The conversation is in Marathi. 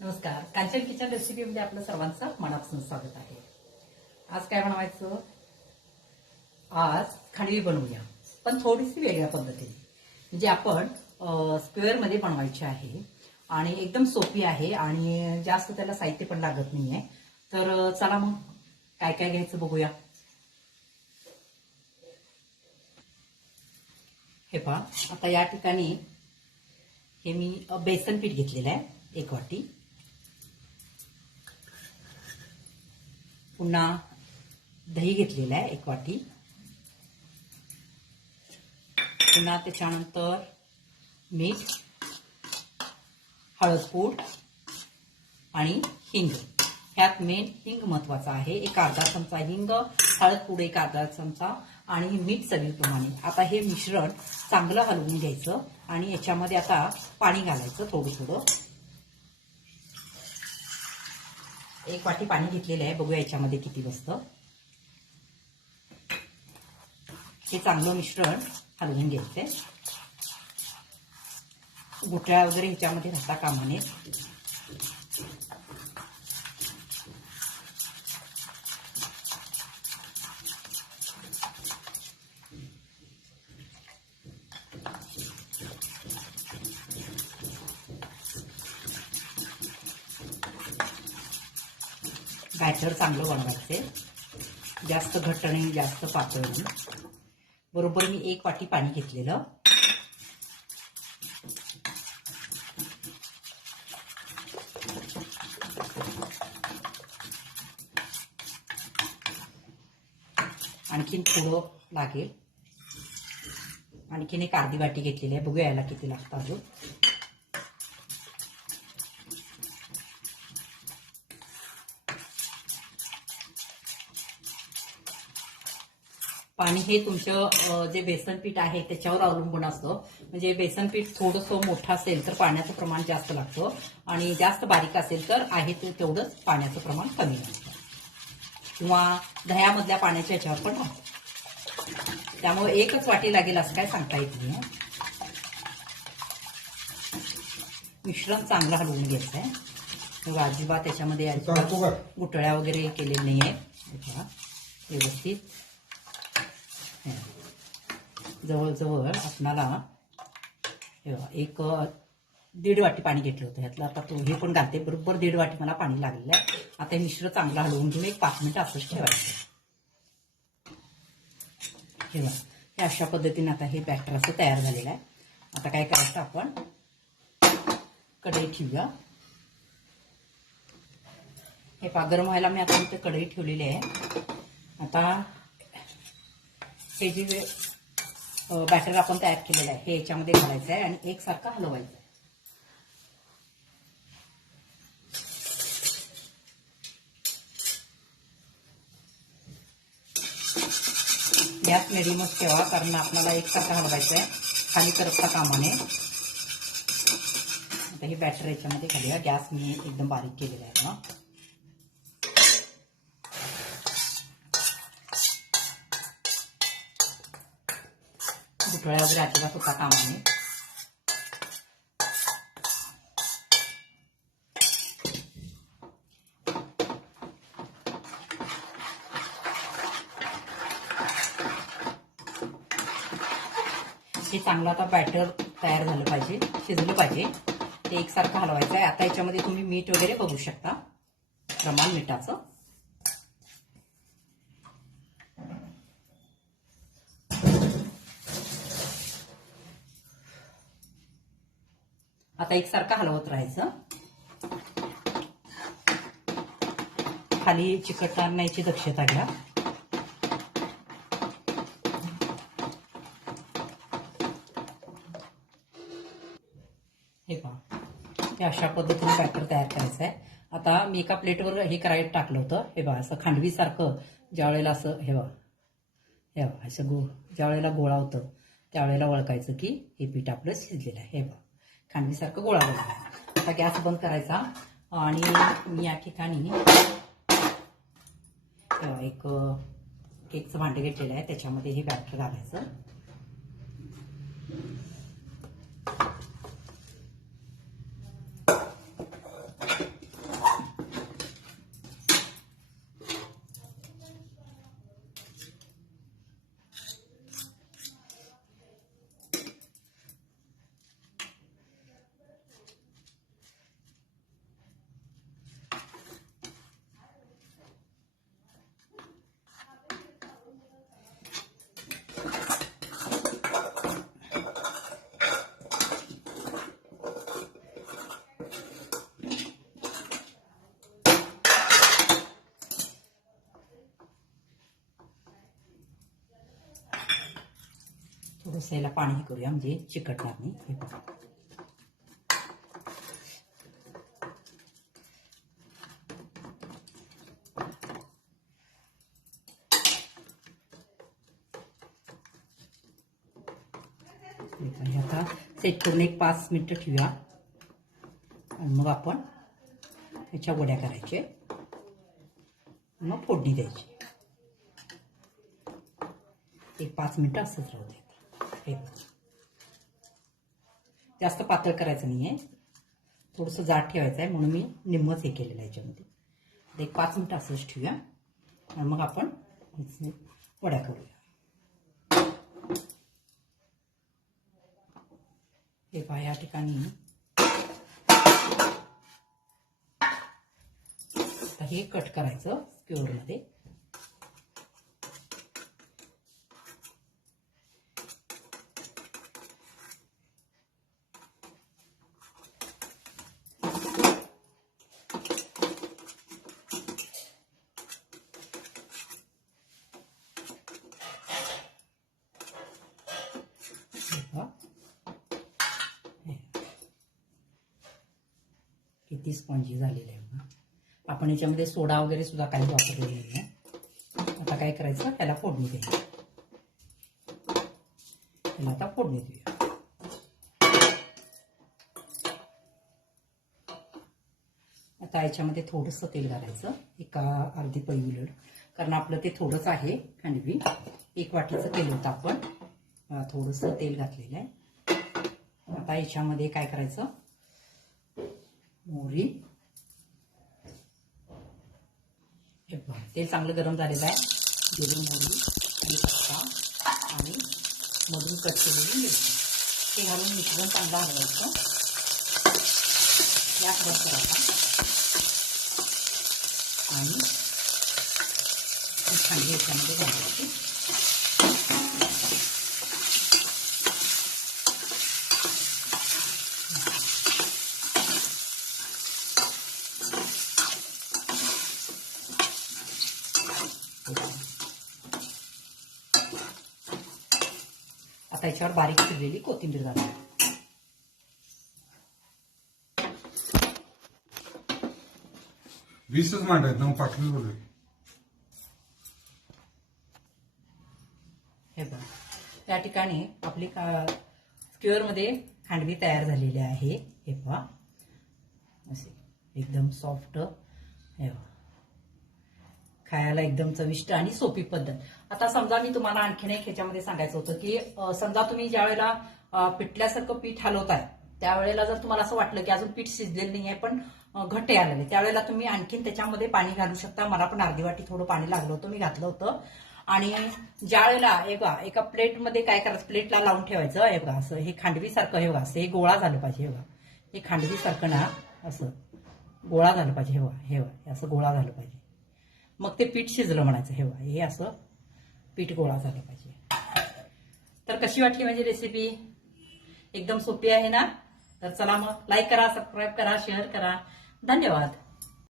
नमस्कार, कांचन किचन रेसिपीमध्ये आपलं सर्वांचं मनापासून स्वागत आहे। आज काय बनवायचं? आज खांडवी बनवूया, पण थोडीशी वेगळ्या पद्धतीने। म्हणजे आपण स्क्वेअरमध्ये बनवायची आहे आणि एकदम सोपी आहे आणि जास्त त्याला साहित्य पण लागत नाहीये। तर चला मग काय काय घ्यायचं बघूया। हे पहा, आता या ठिकाणी हे मी बेसन पीठ घेतलेलं आहे 1 वाटी। पुन्हा दही घेतलेलं आहे 1 वाटी। पुन्हा त्याच्यानंतर मीठ, हळदपूड आणि हिंग। ह्यात मेन हिंग महत्वाचा आहे। एक अर्धा चमचा हिंग, हळदपूड एक अर्धा चमचा आणि मीठ चवीप्रमाणे। आता हे मिश्रण चांगलं हलवून घ्यायचं आणि याच्यामध्ये आता पाणी घालायचं थोडं थोडं। 1 वाटी पाणी घेतलेलं आहे, बघूया याच्यामध्ये किती बसतं। हे चांगलं मिश्रण हलवून घ्यायचंय। गुठळ्या वगैरे ह्याच्यामध्ये राहता कामा नये। बॅटर चांगलं बनवायचे, जास्त घट्ट नाही जास्त पातळ नाही। बरोबर मी 1 वाटी पाणी घेतलेलं। आणखीन थोडं लागेल। आणखीन एक अर्धी वाटी घेतलेली आहे, बघूया याला किती लागतं अजून। पाणी हे तुमचं जे बेसन पीठ आहे त्याच्यावर अवलंबून असतं। म्हणजे बेसन पीठ थोडंसं मोठं असेल तर पाण्याचं प्रमाण जास्त लागतं आणि जास्त बारीक असेल तर आहे तेवढंच पाण्याचं प्रमाण कमी लागतं, किंवा दह्यामधल्या पाण्याच्या ह्याच्यावर पण राहतं। त्यामुळे एकच वाटी लागेल असं काय सांगता येत नाही। मिश्रण चांगलं हलवून घ्यायचं आहे। अजिबात त्याच्यामध्ये गुठळ्या वगैरे केलेले नाही आहेत। व्यवस्थित जवळजवळ आपणाला 1.5 वाटी पाणी घेतलं होतं। ह्यातलं आता हे पण घालते, बरोबर 1.5 वाटी मला पाणी लागलेलं आहे। आता हे मिश्रण चांगलं हलवून घेऊन 5 मिनिटं असंच ठेवायचं। हे अशा पद्धतीने आता हे बॅटर असं तयार झालेलं आहे। आता काय करायचं, आपण कढई ठेवूया। हे गरम व्हायला मी आता इथे कढई ठेवलेली आहे। आता हे जे बॅटर आपण तयार केलेलं आहे हे याच्यामध्ये घालायचं आहे आणि एकसारखं हलवायचं आहे। गॅस मिडियमच ठेवा, कारण आपल्याला एकसारखं हलवायचं आहे, खाली करपता कामा नये। आता हे बॅटर याच्यामध्ये घालूया। गॅस मी एकदम बारीक केलेला आहे ना। गुठळ्या वगैरे अजिबात होता कामा नये। हे चांगलं आता बॅटर तयार झालं पाहिजे, शिजलं पाहिजे, ते एकसारखं हलवायचं आहे। आता याच्यामध्ये तुम्ही मीठ वगैरे बघू शकता, प्रमाण मिठाचं। आता एकसारखं हलवत राहायचं, खाली चिकटणार नाही याची दक्षता घ्या। हे पहा, हे अशा पद्धतीने बॅटर तयार करायचं आहे। आता मी एका प्लेटवर हे करायला टाकलं होतं। हे बघा, असं खांडवीसारखं ज्यावेळेला असं हे बघा असं ज्यावेळेला गोळा होतं त्यावेळेला ओळखायचं की हे पीठ आपलं शिजलेलं आहे। हे बघा, खांडवीसारखं गोळा बनला आहे। आता गॅस बंद करायचा आणि मी या ठिकाणी एक केकचं भांडं घेतलेलं आहे, त्याच्यामध्ये हे बॅटर घालायचं। थोडंसं याला पाणी करूया म्हणजे चिकटणार नाही. हे बघा आता सेट करून एक 5 मिनिटं ठेवूया आणि मग आपण ह्याच्या वड्या करायचे, मग फोडणी द्यायची. एक 5 मिनिटं असंच राहू द्यायचं. हे जास्त पातळ करायचं नाही आहे, थोडंसं जाड ठेवायचं आहे म्हणून मी निम्मच हे केलेलं आहे याच्यामध्ये. एक 5 मिनिटं असंच ठेवूया आणि मग आपण वड्या करूया. हे पहा या ठिकाणी आता हे कट करायचं स्क्वेअरमध्ये. किती स्पॉन्जी झालेले आहे. आपण याच्यामध्ये सोडा वगैरे सुद्धा काही वापरलेलं नाही. आता काय करायचं, त्याला फोडणी द्यायची. त्याला आता फोडणी देऊया. आता याच्यामध्ये थोडंसं तेल घालायचं, एका अर्धी पळी उलट, कारण आपलं ते थोडंच आहे. खांडवी 1 वाटीचं केलं होतं आपण, थोडंसं तेल घातलेलं आहे. आता याच्यामध्ये काय करायचं, मोहरी, हे बघा तेल चांगलं गरम झालेलं आहे. जिरे, मोहरी आणि पत्ता आणि मधून कट केलेली मिरची हे घालून मिश्रण चांगलं हलवायचं. गॅस बंद करायचा आणि खांडी याच्यामध्ये घालायची. आता याच्यावर बारीक चिरलेली कोथिंबीर घालायची. वीसच मांडायत ना पाठवून बोलू. हे बघा या ठिकाणी आपली स्क्वेअरमध्ये खांडवी तयार झालेली आहे. हे पहा असे एकदम सॉफ्ट. हे बघा खायला एकदम चविष्ट आणि सोपी पद्धत. आता समजा मी तुम्हाला आणखीन एक ह्याच्यामध्ये सांगायचं होतं की समजा तुम्ही ज्या वेळेला पिठल्यासारखं पीठ हलवताय त्यावेळेला जर तुम्हाला असं वाटलं की अजून पीठ शिजलेलं नाही आहे पण घट्ट आलेले, त्यावेळेला तुम्ही आणखीन त्याच्यामध्ये पाणी घालू शकता. मला पण अर्धी वाटी थोडं पाणी लागलं होतं, मी घातलं होतं. आणि ज्या वेळेला हे बघा एका प्लेटमध्ये काय करायचं, प्लेटला लावून ठेवायचं. हे बघा असं हे खांडवीसारखं, हे बघा असं हे गोळा झालं पाहिजे. हे बघा हे खांडवीसारखं ना असं गोळा झालं पाहिजे. हे बघा हे बघा असं गोळा झालं पाहिजे, मग ते पीठ शिजलं म्हणायचं. हे बघा हे असं पीठ गोळा झालं पाहिजे. तर कशी वाटली माझी रेसिपी? एकदम सोपी आहे ना? तर चला मग लाईक करा, सबस्क्राईब करा, शेअर करा. धन्यवाद.